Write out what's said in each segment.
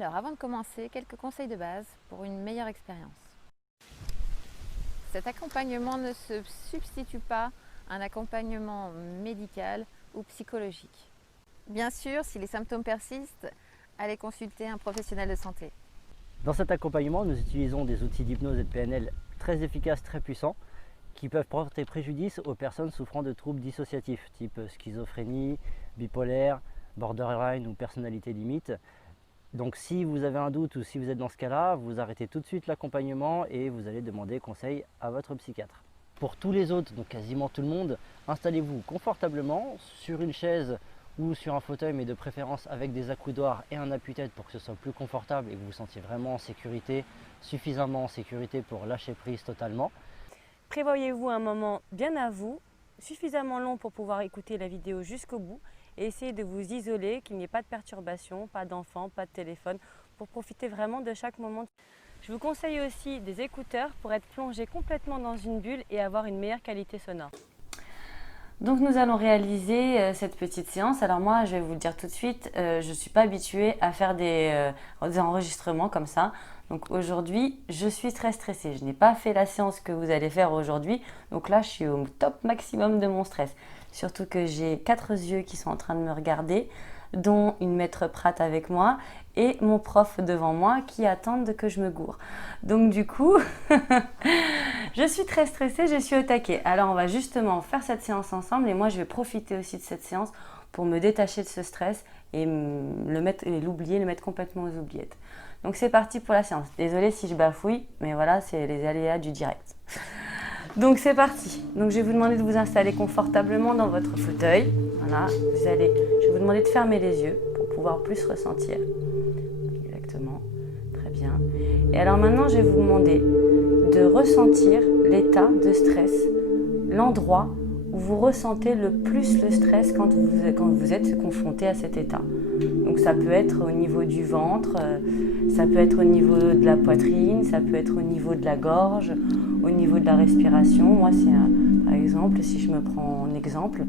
Alors, avant de commencer, quelques conseils de base pour une meilleure expérience. Cet accompagnement ne se substitue pas à un accompagnement médical ou psychologique. Bien sûr, si les symptômes persistent, allez consulter un professionnel de santé. Dans cet accompagnement, nous utilisons des outils d'hypnose et de PNL très efficaces, très puissants, qui peuvent porter préjudice aux personnes souffrant de troubles dissociatifs, type schizophrénie, bipolaire, borderline ou personnalité limite. Donc si vous avez un doute ou si vous êtes dans ce cas-là, vous arrêtez tout de suite l'accompagnement et vous allez demander conseil à votre psychiatre. Pour tous les autres, donc quasiment tout le monde, installez-vous confortablement sur une chaise ou sur un fauteuil, mais de préférence avec des accoudoirs et un appuie-tête pour que ce soit plus confortable et que vous vous sentiez vraiment en sécurité, suffisamment en sécurité pour lâcher prise totalement. Prévoyez-vous un moment bien à vous, suffisamment long pour pouvoir écouter la vidéo jusqu'au bout et essayez de vous isoler, qu'il n'y ait pas de perturbations, pas d'enfants, pas de téléphone, pour profiter vraiment de chaque moment. Je vous conseille aussi des écouteurs pour être plongé complètement dans une bulle et avoir une meilleure qualité sonore. Donc nous allons réaliser cette petite séance. Alors moi, je vais vous le dire tout de suite, je ne suis pas habituée à faire des enregistrements comme ça. Donc aujourd'hui, je suis très stressée. Je n'ai pas fait la séance que vous allez faire aujourd'hui. Donc là, je suis au top maximum de mon stress. Surtout que j'ai 4 yeux qui sont en train de me regarder, dont une maître Pratt avec moi et mon prof devant moi qui attendent que je me gourre. Donc du coup, je suis très stressée, je suis au taquet. Alors on va justement faire cette séance ensemble et moi je vais profiter aussi de cette séance pour me détacher de ce stress et l'oublier, le mettre complètement aux oubliettes. Donc c'est parti pour la séance. Désolée si je bafouille, mais voilà, c'est les aléas du direct. Donc c'est parti. Donc je vais vous demander de vous installer confortablement dans votre fauteuil. Voilà, je vais vous demander de fermer les yeux pour pouvoir plus ressentir. Exactement, très bien. Et alors maintenant, je vais vous demander de ressentir l'état de stress, l'endroit où vous ressentez le plus le stress quand vous êtes confronté à cet état. Donc ça peut être au niveau du ventre, ça peut être au niveau de la poitrine, ça peut être au niveau de la gorge, au niveau de la respiration. Moi, par exemple, si je me prends en exemple,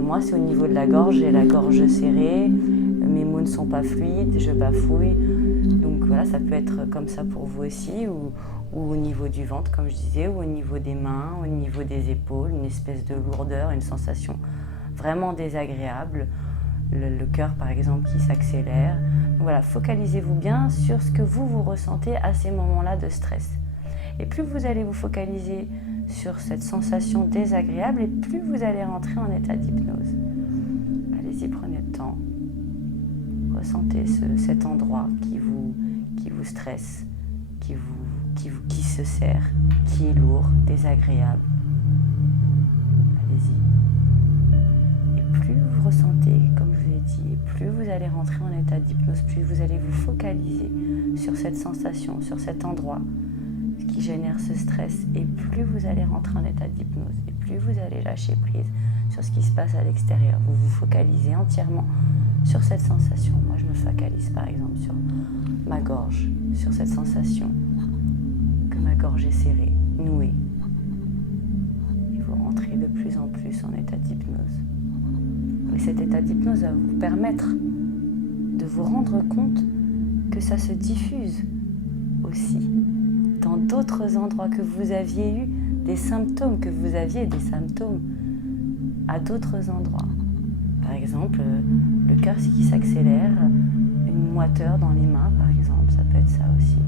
moi c'est au niveau de la gorge, j'ai la gorge serrée, mes mots ne sont pas fluides, je bafouille. Donc voilà, ça peut être comme ça pour vous aussi, ou au niveau du ventre, comme je disais, ou au niveau des mains, au niveau des épaules, une espèce de lourdeur, une sensation vraiment désagréable. Le cœur, par exemple, qui s'accélère. Donc voilà, focalisez-vous bien sur ce que vous ressentez à ces moments-là de stress. Et plus vous allez vous focaliser sur cette sensation désagréable, et plus vous allez rentrer en état d'hypnose. Allez-y, prenez le temps. Ressentez cet endroit qui vous stresse, qui se serre, qui est lourd, désagréable. Allez-y. Et plus vous ressentez, comme je vous l'ai dit, plus vous allez rentrer en état d'hypnose, plus vous allez vous focaliser sur cette sensation, sur cet endroit qui génère ce stress, et plus vous allez rentrer en état d'hypnose, et plus vous allez lâcher prise sur ce qui se passe à l'extérieur. Vous vous focalisez entièrement sur cette sensation. Moi, je me focalise par exemple sur ma gorge, sur cette sensation que ma gorge est serrée, nouée. Et vous rentrez de plus en plus en état d'hypnose. Et cet état d'hypnose va vous permettre de vous rendre compte que ça se diffuse aussi dans d'autres endroits, que vous aviez eu des symptômes, à d'autres endroits. Par exemple, le cœur qui s'accélère, une moiteur dans les mains, par exemple, ça peut être ça aussi.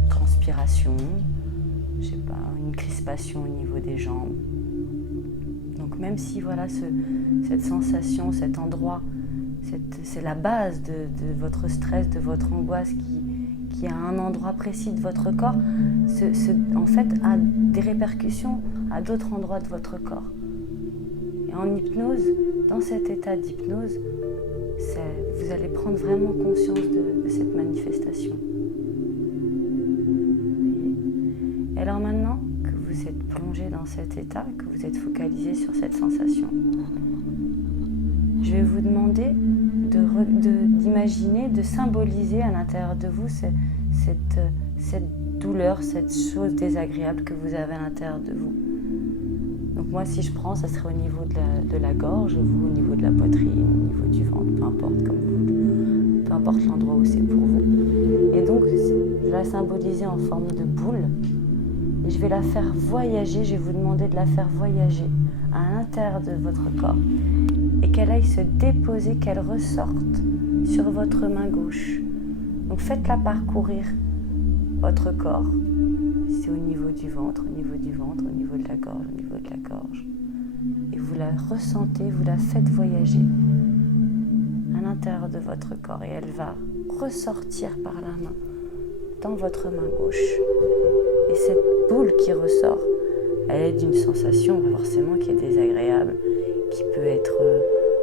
Une transpiration, je sais pas, une crispation au niveau des jambes. Donc même si voilà cette sensation, cet endroit, c'est la base de votre stress, de votre angoisse qui est à un endroit précis de votre corps, en fait a des répercussions à d'autres endroits de votre corps. Et en hypnose, dans cet état d'hypnose, vous allez prendre vraiment conscience de cette manifestation. Et alors maintenant que vous êtes plongé dans cet état, que vous êtes focalisé sur cette sensation, je vais vous demander d'imaginer, de symboliser à l'intérieur de vous cette douleur, cette chose désagréable que vous avez à l'intérieur de vous. Donc moi, si je prends, ça serait au niveau de la gorge, vous au niveau de la poitrine, au niveau du ventre, peu importe importe l'endroit où c'est pour vous. Et donc, je vais la symboliser en forme de boule. Et je vais la faire voyager, je vais vous demander de la faire voyager à l'intérieur de votre corps. Et qu'elle aille se déposer, qu'elle ressorte sur votre main gauche. Donc faites-la parcourir votre corps. C'est au niveau du ventre, au niveau du ventre, au niveau de la gorge, au niveau de la gorge. Et vous la ressentez, vous la faites voyager à l'intérieur de votre corps. Et elle va ressortir par la main, dans votre main gauche. Et cette boule qui ressort, elle est d'une sensation forcément qui est désagréable, qui peut être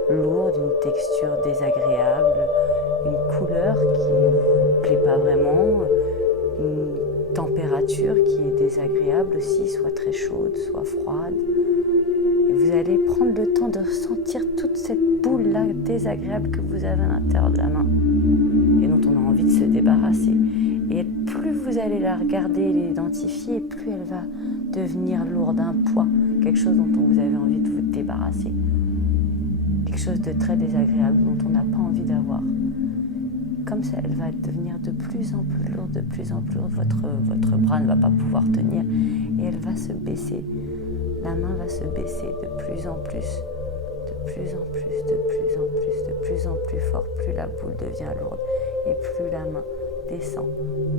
lourde, une texture désagréable, une couleur qui ne vous plaît pas vraiment, une température qui est désagréable aussi, soit très chaude, soit froide. Et vous allez prendre le temps de ressentir toute cette boule-là désagréable que vous avez à l'intérieur de la main et dont on a envie de se débarrasser. Et plus vous allez la regarder et l'identifier, plus elle va devenir lourde, un poids, quelque chose dont vous avez envie de vous débarrasser. Quelque chose de très désagréable dont on n'a pas envie d'avoir. Comme ça, elle va devenir de plus en plus lourde, de plus en plus lourde. Votre bras ne va pas pouvoir tenir et elle va se baisser. La main va se baisser de plus en plus, de plus en plus, de plus en plus, de plus en plus fort. Plus la boule devient lourde et plus la main descend,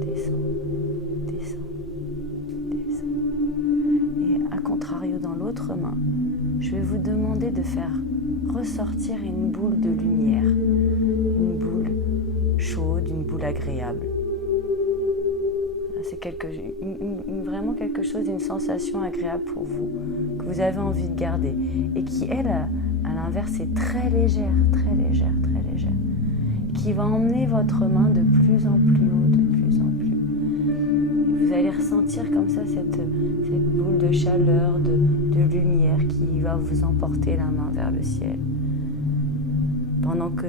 descend, descend, descend. Et à contrario, dans l'autre main, je vais vous demander de faire ressortir une boule de lumière, une boule chaude, une boule agréable. C'est vraiment quelque chose, une sensation agréable pour vous, que vous avez envie de garder et qui, elle, à l'inverse, est très légère, très légère, très légère, qui va emmener votre main de plus en plus haut, de plus en plus. Et vous allez ressentir comme ça cette boule de chaleur, de lumière qui va vous emporter la main vers le ciel. Pendant que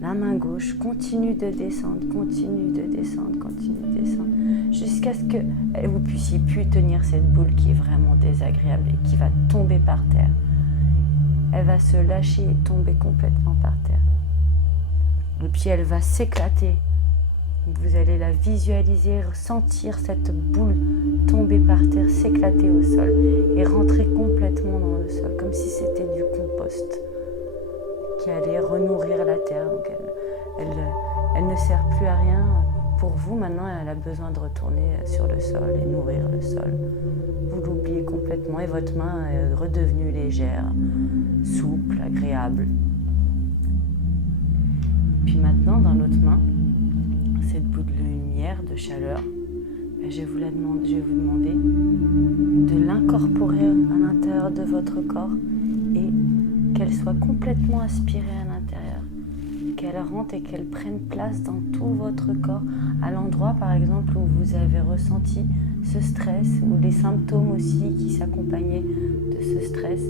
la main gauche continue de descendre, continue de descendre, continue de descendre, jusqu'à ce que vous puissiez plus tenir cette boule qui est vraiment désagréable et qui va tomber par terre. Elle va se lâcher et tomber complètement par terre. Et puis elle va s'éclater. Vous allez la visualiser, sentir cette boule tomber par terre, s'éclater au sol et rentrer complètement dans le sol, comme si c'était du compost qui allait renourrir la terre. Donc elle ne sert plus à rien pour vous. Maintenant, elle a besoin de retourner sur le sol et nourrir le sol. Vous l'oubliez complètement et votre main est redevenue légère, souple, agréable. Puis maintenant, dans l'autre main, cette boule de lumière, de chaleur, je vais vous demander de l'incorporer à l'intérieur de votre corps et qu'elle soit complètement aspirée à l'intérieur, qu'elle rentre et qu'elle prenne place dans tout votre corps, à l'endroit par exemple où vous avez ressenti ce stress, ou les symptômes aussi qui s'accompagnaient de ce stress,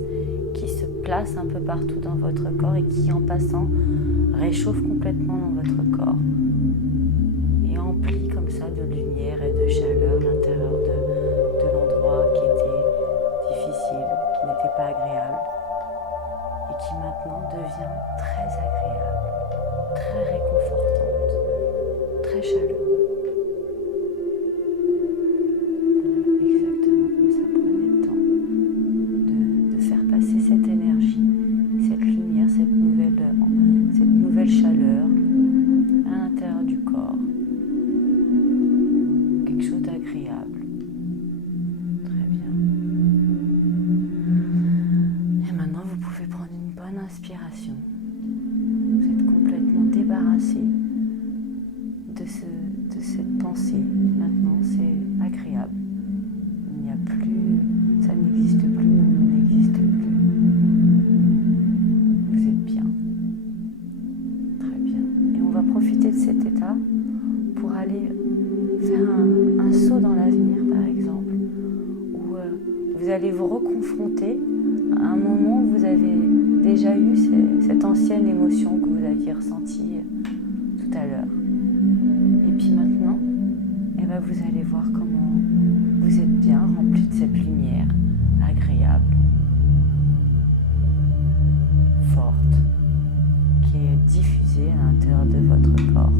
qui se placent un peu partout dans votre corps et qui en passant réchauffe complètement dans votre corps et emplit comme ça de lumière et de chaleur l'intérieur de l'endroit qui était difficile, qui n'était pas agréable et qui maintenant devient très agréable, très réconfortante, très chaleureuse. Exactement comme ça, prenez le temps de faire passer cette énergie, cette lumière, cette nouvelle chaleur à l'intérieur du corps. Quelque chose d'agréable. Très bien. Et maintenant, vous pouvez prendre une bonne inspiration. Vous êtes complètement débarrassé de cette pensée. Maintenant, c'est agréable. Il n'y a plus, ça n'existe plus, n'existe plus. Vous êtes bien. Très bien. Et on va profiter de cet état pour aller faire un saut dans l'avenir, par exemple, où vous allez vous reconfronter à un moment où vous avez déjà eu cette ancienne émotion que vous aviez ressentie tout à l'heure. Et puis maintenant, vous allez voir comment vous êtes bien rempli de cette lumière agréable, forte, qui est diffusée à l'intérieur de votre corps.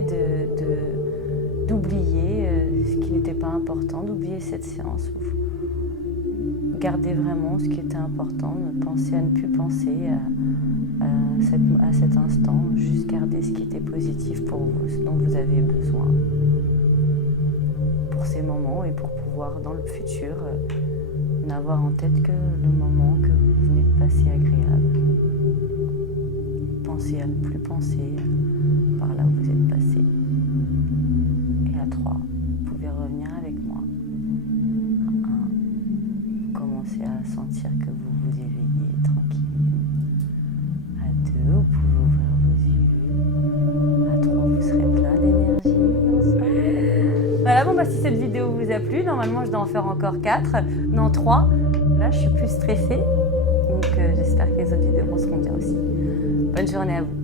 décidé d'oublier ce qui n'était pas important, d'oublier cette séance. Garder vraiment ce qui était important, à ne plus penser à cet instant, juste garder ce qui était positif pour vous, ce dont vous avez besoin pour ces moments et pour pouvoir dans le futur n'avoir en tête que le moment que vous venez de passer agréable. Pensez à ne plus penser par là où vous êtes passé. Et à 3, vous pouvez revenir avec moi. À 1, vous commencez à sentir que vous vous éveillez tranquille. À 2, vous pouvez ouvrir vos yeux. À 3, vous serez plein d'énergie. Voilà, bon, si cette vidéo vous a plu, normalement je dois en faire encore 4, non 3. Là, je suis plus stressée, donc j'espère que les autres vidéos seront bien aussi. Bonne journée à vous.